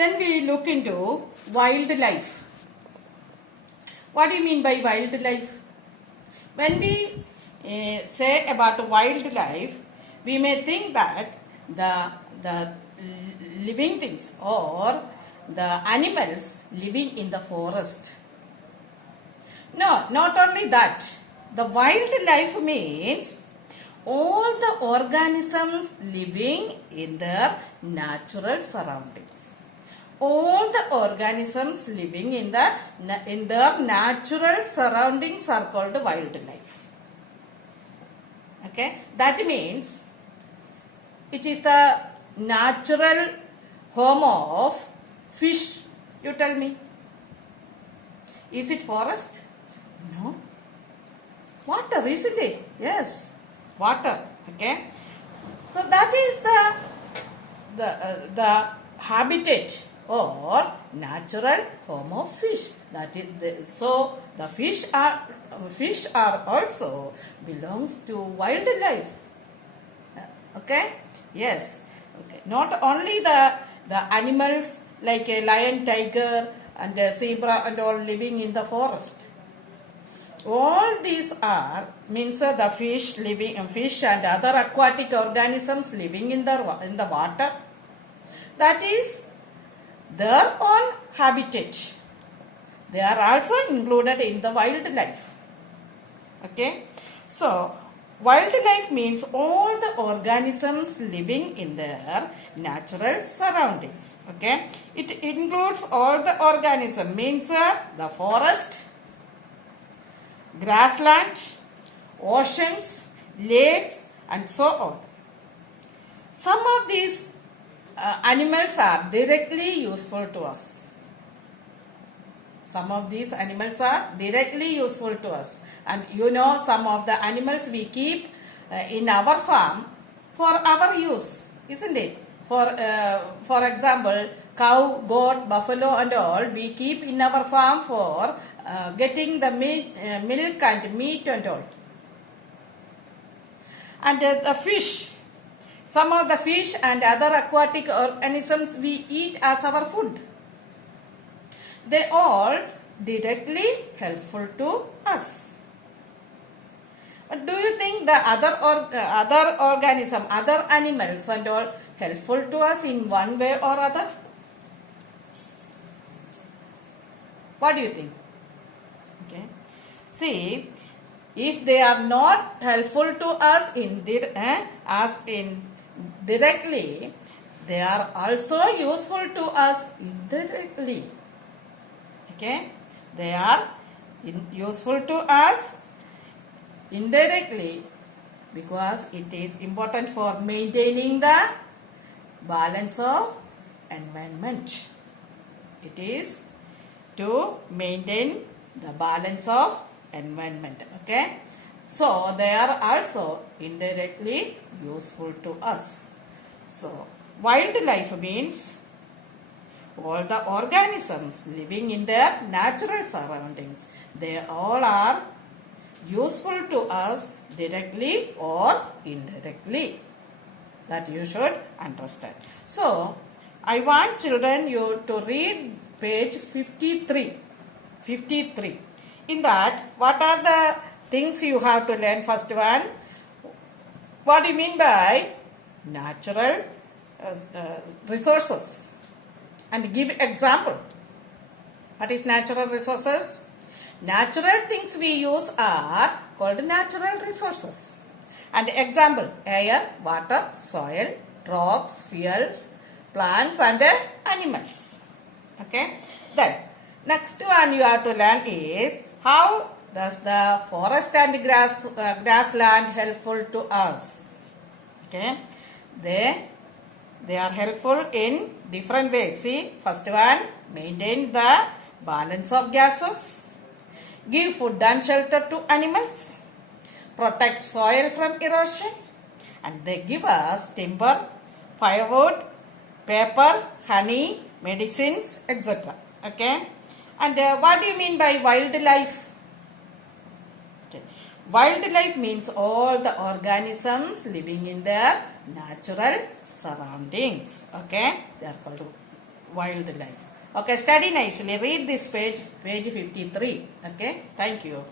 Then we look into wildlife. What do you mean by wildlife? When we say about wildlife, we may think that the living things or the animals living in the forest. No, not only that. The wildlife means all the organisms living in their natural surroundings. All the organisms living in their natural surroundings are called wildlife. Okay, that means it is the natural home of fish. You tell me. Is it forest? No. Water, isn't it? Yes, water. Okay. So that is the habitat or natural home of fish. That is so the fish are also belongs to wildlife. Okay. Yes. Okay. Not only the animals like a lion, tiger, and a zebra and all living in the forest. All these are means the fish and other aquatic organisms living in the water. That is their own habitat. They are also included in the wildlife. Okay. So wildlife means all the organisms living in their natural surroundings. Okay. It includes all the organisms means the forest, grassland, oceans, lakes, and so on. Some of these animals are directly useful to us. Some of these animals are directly useful to us. And you know, some of the animals we keep in our farm for our use, isn't it? For example, cow, goat, buffalo and all we keep in our farm for getting the milk and meat and all. And the fish, some of the fish and other aquatic organisms we eat as our food. They all directly helpful to us. But do you think the other organism, other animals and all helpful to us in one way or other? What do you think? Okay. See, if they are not helpful to us directly, they are also useful to us indirectly. Okay, they are useful to us indirectly because it is important for maintaining the balance of environment. It is to maintain the balance of environment. Okay, so they are also indirectly useful to us. So wildlife means all the organisms living in their natural surroundings. They all are useful to us directly or indirectly. That you should understand. So I want children you to read page 53. 53. In that, what are the things you have to learn? First one, what do you mean by natural resources? And give example. What is natural resources? Natural things we use are called natural resources. And example, air, water, soil, rocks, fuels, plants and animals. Okay. Then next one you have to learn is how does the forest and grassland helpful to us? Okay. They are helpful in different ways. See, first one, maintain the balance of gases, give food and shelter to animals, protect soil from erosion, and they give us timber, firewood, paper, honey, medicines, etc. Okay. And what do you mean by wildlife? Okay. Wildlife means all the organisms living in their natural surroundings. Okay, they are called wildlife. Okay, study nicely. Read this page 53. Okay, thank you.